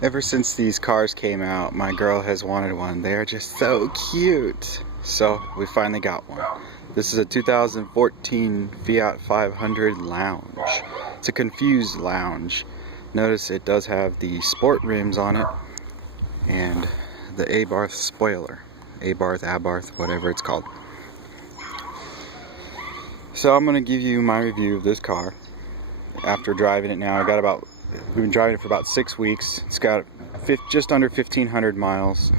Ever since these cars came out, my girl has wanted one. They are just so cute. So we finally got one. This is a 2014 Fiat 500 Lounge. It's a confused lounge. Notice it does have the sport rims on it and the Abarth spoiler. Abarth, whatever it's called. So I'm going to give you my review of this car after driving it now. We've been driving it for about 6 weeks. It's got just under 1,500 miles.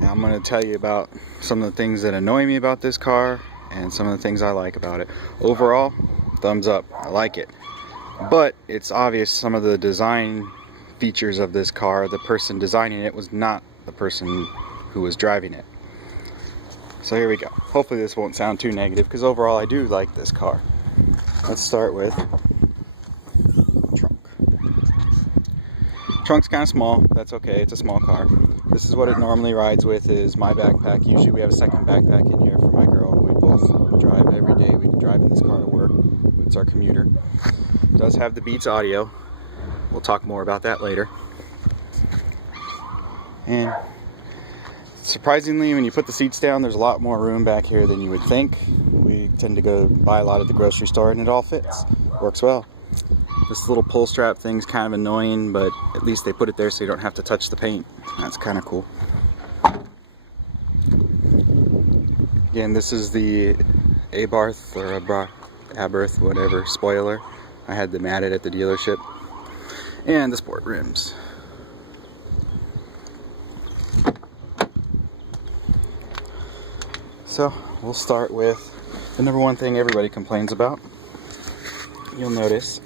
Now I'm going to tell you about some of the things that annoy me about this car and some of the things I like about it. Overall, thumbs up. I like it. But it's obvious some of the design features of this car, the person designing it was not the person who was driving it. So here we go. Hopefully this won't sound too negative, because overall I do like this car. Let's start with trunk. Trunk's kind of small. That's okay. It's a small car. This is what it normally rides with, is my backpack. Usually we have a second backpack in here for my girl. We both drive every day. We drive in this car to work. It's our commuter. It does have the Beats audio. We'll talk more about that later. And surprisingly, when you put the seats down, there's a lot more room back here than you would think. We tend to go buy a lot at the grocery store and it all fits. Works well. This little pull strap thing's kind of annoying, but at least they put it there so you don't have to touch the paint. That's kind of cool. Again, this is the Abarth or Abarth, whatever, spoiler. I had them added at the dealership. And the sport rims. So we'll start with the number one thing everybody complains about. You'll notice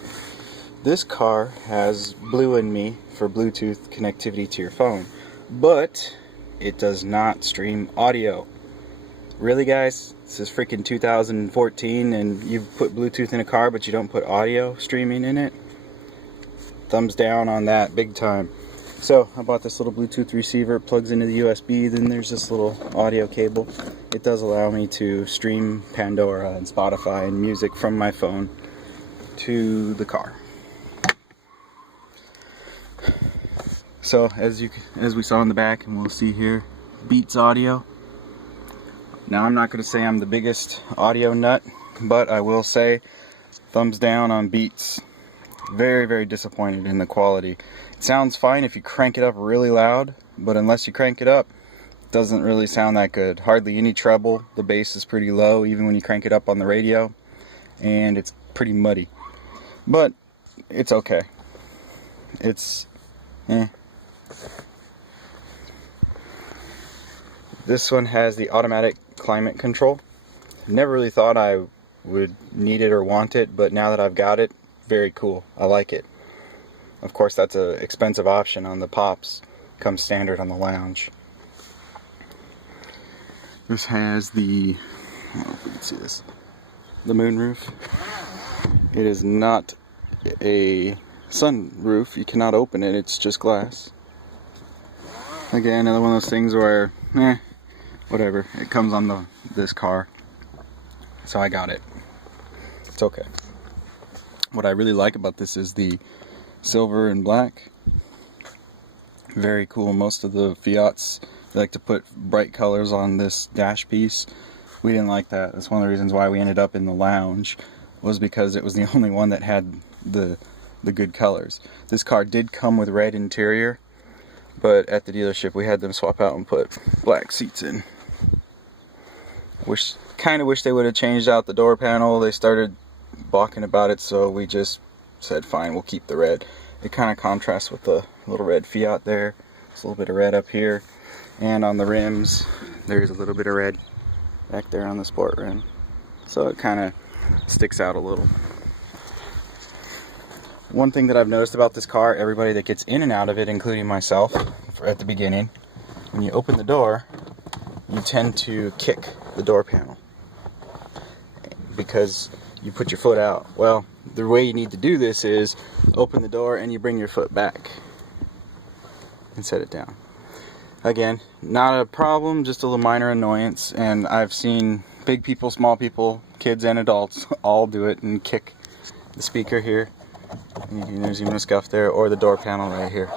this car has Blue and Me for Bluetooth connectivity to your phone, but it does not stream audio. Really, guys? This is freaking 2014 and you've put Bluetooth in a car but you don't put audio streaming in it? Thumbs down on that, big time. So I bought this little Bluetooth receiver. It plugs into the USB. Then there's this little audio cable. It does allow me to stream Pandora and Spotify and music from my phone to the car. So as we saw in the back, and we'll see here, Beats audio. Now I'm not going to say I'm the biggest audio nut, but I will say thumbs down on Beats. Very, very disappointed in the quality. It sounds fine if you crank it up really loud, but unless you crank it up, it doesn't really sound that good. Hardly any treble. The bass is pretty low even when you crank it up on the radio, and it's pretty muddy. But it's okay. It's This one has the automatic climate control. Never really thought I would need it or want it, but now that I've got it, very cool. I like it. Of course, that's an expensive option on the Pops. Comes standard on the Lounge. This has the, I don't know if we can see this, the moonroof. It is not a sunroof. You cannot open it. It's just glass. Again, another one of those things where, whatever. It comes on this car, so I got it. It's okay. What I really like about this is the silver and black. Very cool. Most of the Fiats, they like to put bright colors on this dash piece. We didn't like that. That's one of the reasons why we ended up in the Lounge, was because it was the only one that had the good colors. This car did come with red interior, but at the dealership we had them swap out and put black seats in. Kind of wish they would have changed out the door panel. They started balking about it, so we just said fine, we'll keep the red. It kind of contrasts with the little red Fiat there. There's a little bit of red up here, and on the rims there's a little bit of red back there on the sport rim, so it kind of sticks out a little. One thing that I've noticed about this car, everybody that gets in and out of it, including myself at the beginning, when you open the door, you tend to kick the door panel because you put your foot out. Well, the way you need to do this is open the door and you bring your foot back and set it down. Again, not a problem, just a little minor annoyance, and I've seen big people, small people, kids and adults all do it and kick the speaker here There's even a scuff there, or the door panel right here.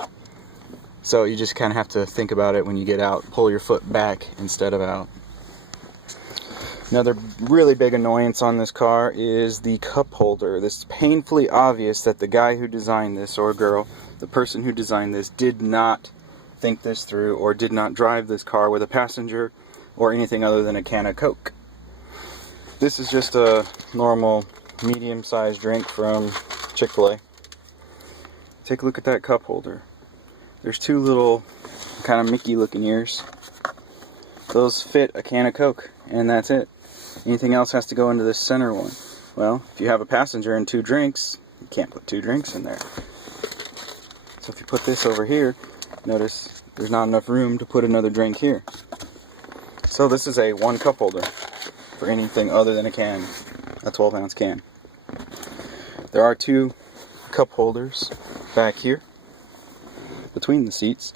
So you just kind of have to think about it when you get out. Pull your foot back instead of out. Another really big annoyance on this car is the cup holder. This is painfully obvious that the guy who designed this, or girl, the person who designed this, did not think this through, or did not drive this car with a passenger or anything other than a can of Coke. This is just a normal medium-sized drink from Chick-fil-A. Take a look at that cup holder. There's two little kind of Mickey looking ears. Those fit a can of Coke, and that's it. Anything else has to go into this center one. Well, if you have a passenger and 2 drinks, you can't put 2 drinks in there. So if you put this over here, notice there's not enough room to put another drink here. So this is a 1 cup holder for anything other than a can, a 12-ounce can. There are 2 cup holders back here between the seats.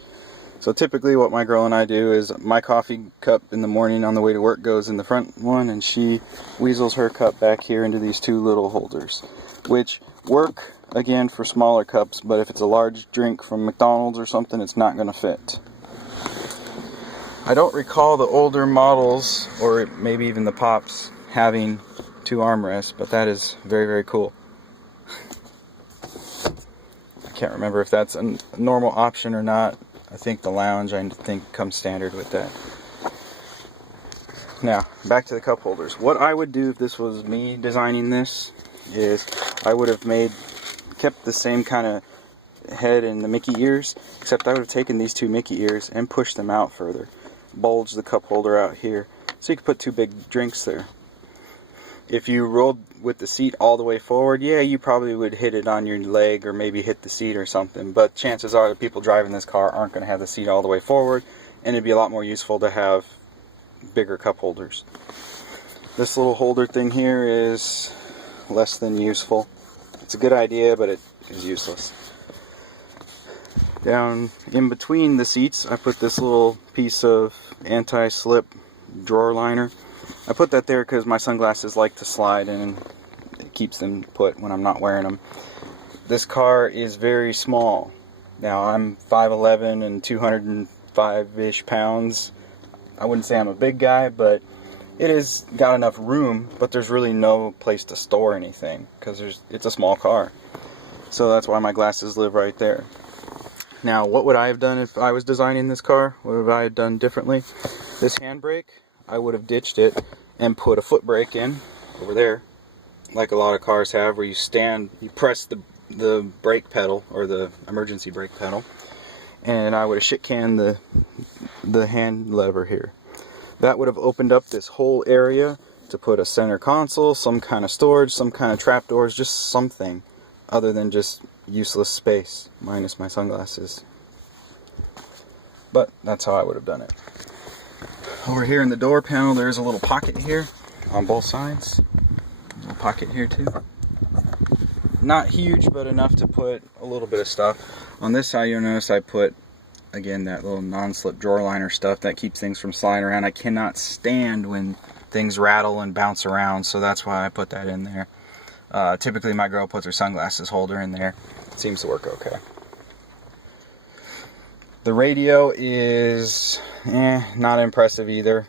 So typically what my girl and I do is my coffee cup in the morning on the way to work goes in the front one, and she weasels her cup back here into these 2 little holders, which work again for smaller cups, but if it's a large drink from McDonald's or something, it's not going to fit. I don't recall the older models, or maybe even the Pops, having 2 armrests, but that is very, very cool. I can't remember if that's a normal option or not. I think the lounge, comes standard with that. Now, back to the cup holders. What I would do if this was me designing this is I would have kept the same kind of head and the Mickey ears, except I would have taken these 2 Mickey ears and pushed them out further. Bulge the cup holder out here, so you could put 2 big drinks there. If you rolled with the seat all the way forward, yeah, you probably would hit it on your leg or maybe hit the seat or something, but chances are the people driving this car aren't going to have the seat all the way forward, and it'd be a lot more useful to have bigger cup holders. This little holder thing here is less than useful. It's a good idea, but it is useless. Down in between the seats, I put this little piece of anti-slip drawer liner. I put that there because my sunglasses like to slide and it keeps them put when I'm not wearing them. This car is very small. Now I'm 5'11" and 205-ish pounds. I wouldn't say I'm a big guy, but it has got enough room, but there's really no place to store anything because it's a small car. So that's why my glasses live right there. Now, what would I have done if I was designing this car? What would I have done differently? This handbrake, I would have ditched it and put a foot brake in over there, like a lot of cars have, where you press the brake pedal, or the emergency brake pedal, and I would have shit canned the hand lever here. That would have opened up this whole area to put a center console, some kind of storage, some kind of trapdoors, just something other than just useless space, minus my sunglasses. But that's how I would have done it. Over here in the door panel, there's a little pocket here on both sides. A little pocket here too. Not huge, but enough to put a little bit of stuff. On this side, you'll notice I put, again, that little non-slip drawer liner stuff that keeps things from sliding around. I cannot stand when things rattle and bounce around, so that's why I put that in there. Typically my girl puts her sunglasses holder in there. It seems to work okay. The radio is not impressive either.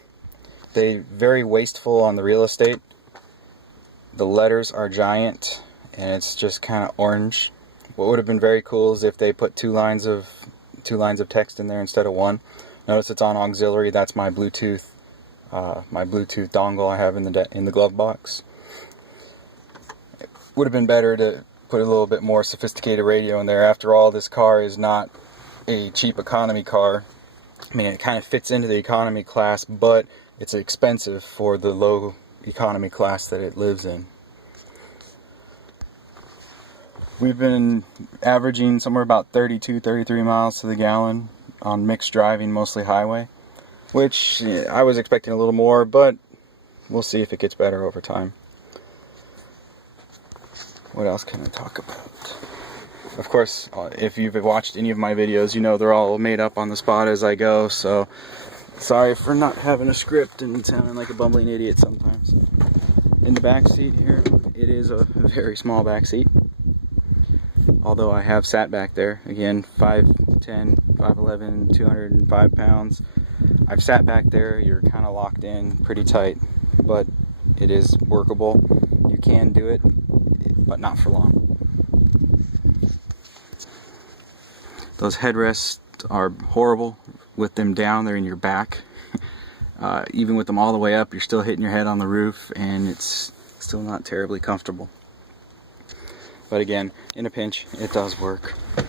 They're very wasteful on the real estate. The letters are giant and it's just kind of orange. What would have been very cool is if they put two lines of text in there instead of 1. Notice it's on auxiliary. That's my Bluetooth dongle I have in the glove box. It would have been better to put a little bit more sophisticated radio in there. After all, this car is not a cheap economy car. I mean, it kind of fits into the economy class, but it's expensive for the low economy class that it lives in. We've been averaging somewhere about 32, 33 miles to the gallon on mixed driving, mostly highway, which I was expecting a little more, but we'll see if it gets better over time. What else can I talk about? Of course, if you've watched any of my videos, you know they're all made up on the spot as I go, so sorry for not having a script and sounding like a bumbling idiot sometimes. In the back seat here, it is a very small back seat. although I have sat back there. Again, 5'10", 5'11", 205 pounds. I've sat back there. You're kind of locked in pretty tight, but it is workable. You can do it, but not for long. Those headrests are horrible. With them down, they're in your back. Even with them all the way up, you're still hitting your head on the roof, and it's still not terribly comfortable. But again, in a pinch, it does work. It's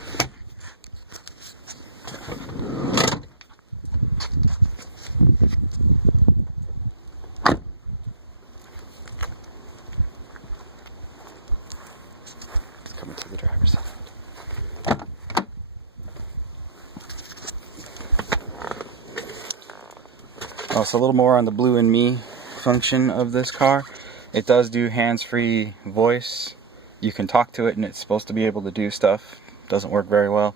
coming to the driver's side. Also, a little more on the Blue and Me function of this car. It does do hands-free voice. You can talk to it and it's supposed to be able to do stuff. Doesn't work very well.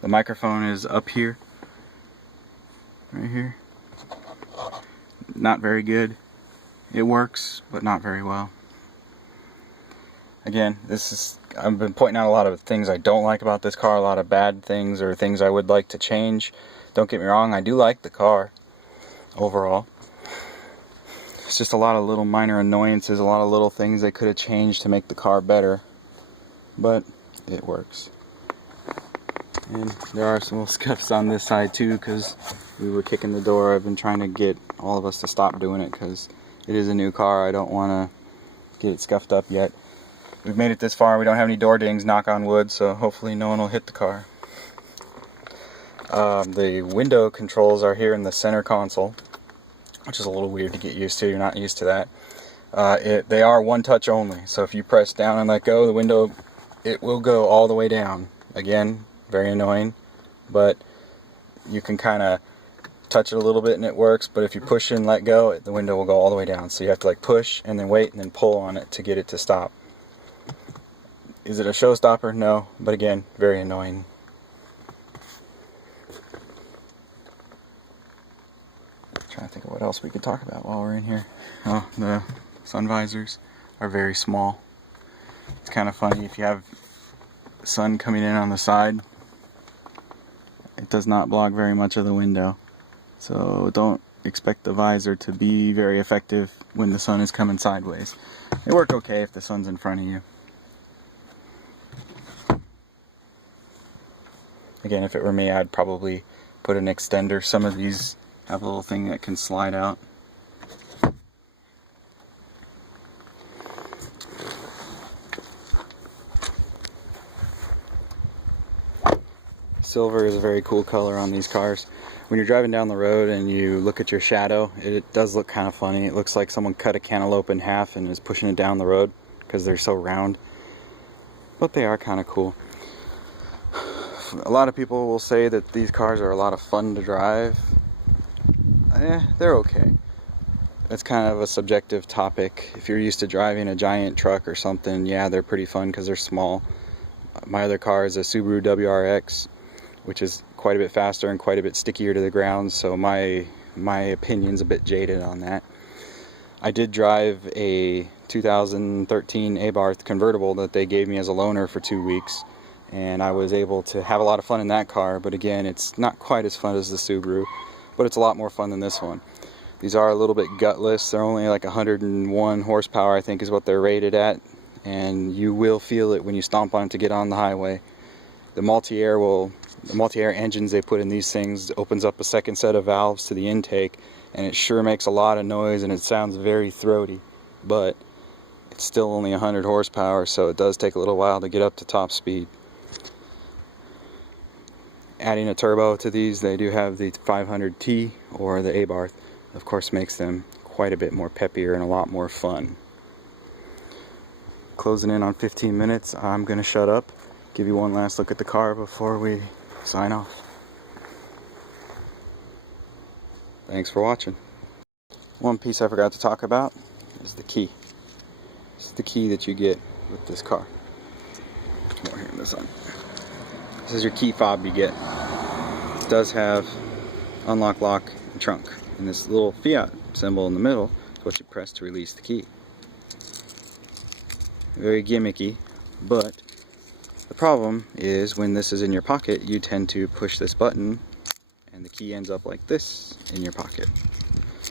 The microphone is up here. Right here. Not very good. It works, but not very well. Again, I've been pointing out a lot of things I don't like about this car, a lot of bad things or things I would like to change. Don't get me wrong, I do like the car overall. It's just a lot of little minor annoyances, a lot of little things they could have changed to make the car better, but it works. And there are some little scuffs on this side too, because we were kicking the door. I've been trying to get all of us to stop doing it because it is a new car. I don't want to get it scuffed up yet. We've made it this far. We don't have any door dings, knock on wood, so hopefully no one will hit the car. The window controls are here in the center console, which is a little weird to get used to. You're not used to that. They are one touch only, so if you press down and let go, the window, it will go all the way down. Again, very annoying, but you can kind of touch it a little bit and it works, but if you push and let go, the window will go all the way down. So you have to like push and then wait and then pull on it to get it to stop. Is it a showstopper? No, but again, very annoying. Trying to think of what else we could talk about while we're in here. Oh, the sun visors are very small. It's kind of funny if you have sun coming in on the side. It does not block very much of the window, so don't expect the visor to be very effective when the sun is coming sideways. They work okay if the sun's in front of you. Again, if it were me, I'd probably put an extender. Some of these have a little thing that can slide out. Silver is a very cool color on these cars. When you're driving down the road and you look at your shadow, it does look kind of funny. It looks like someone cut a cantaloupe in half and is pushing it down the road because they're so round. But they are kind of cool. A lot of people will say that these cars are a lot of fun to drive. They're okay. It's kind of a subjective topic. If you're used to driving a giant truck or something, yeah, they're pretty fun because they're small. My other car is a Subaru WRX, which is quite a bit faster and quite a bit stickier to the ground, so my opinion's a bit jaded on that. I did drive a 2013 Abarth convertible that they gave me as a loaner for 2 weeks, and I was able to have a lot of fun in that car, but again, it's not quite as fun as the Subaru, but it's a lot more fun than this one. These are a little bit gutless. They're only like 101 horsepower, I think is what they're rated at, and you will feel it when you stomp on it to get on the highway. The multi-air engines they put in these things opens up a second set of valves to the intake, and it sure makes a lot of noise and it sounds very throaty, but it's still only 100 horsepower, so it does take a little while to get up to top speed. Adding a turbo to these, they do have the 500T or the Abarth, of course, makes them quite a bit more peppier and a lot more fun. Closing in on 15 minutes, I'm going to shut up, give you one last look at the car before we sign off. Thanks for watching. One piece I forgot to talk about is the key. This is the key that you get with this car. More here in the sun. This is your key fob you get. It does have unlock, lock, and trunk. And this little Fiat symbol in the middle is what you press to release the key. Very gimmicky, but The problem is when this is in your pocket, you tend to push this button and the key ends up like this in your pocket.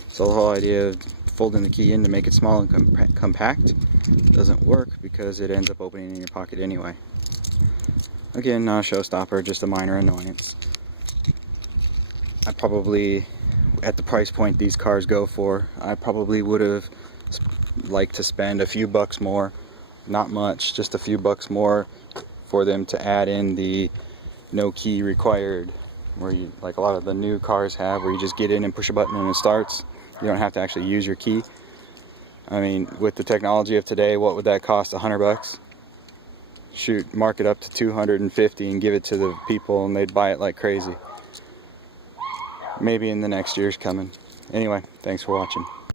So the whole idea of folding the key in to make it small and compact doesn't work because it ends up opening in your pocket anyway. Again, not a showstopper, just a minor annoyance. I probably, at the price point these cars go for, I probably would have liked to spend a few bucks more, not much, just a few bucks more for them to add in the no key required, where you, like a lot of the new cars have, where you just get in and push a button and it starts. You don't have to actually use your key. I mean, with the technology of today, what would that cost? $100? Shoot, mark it up to 250 and give it to the people and they'd buy it like crazy. Maybe in the next year's coming. Anyway, thanks for watching.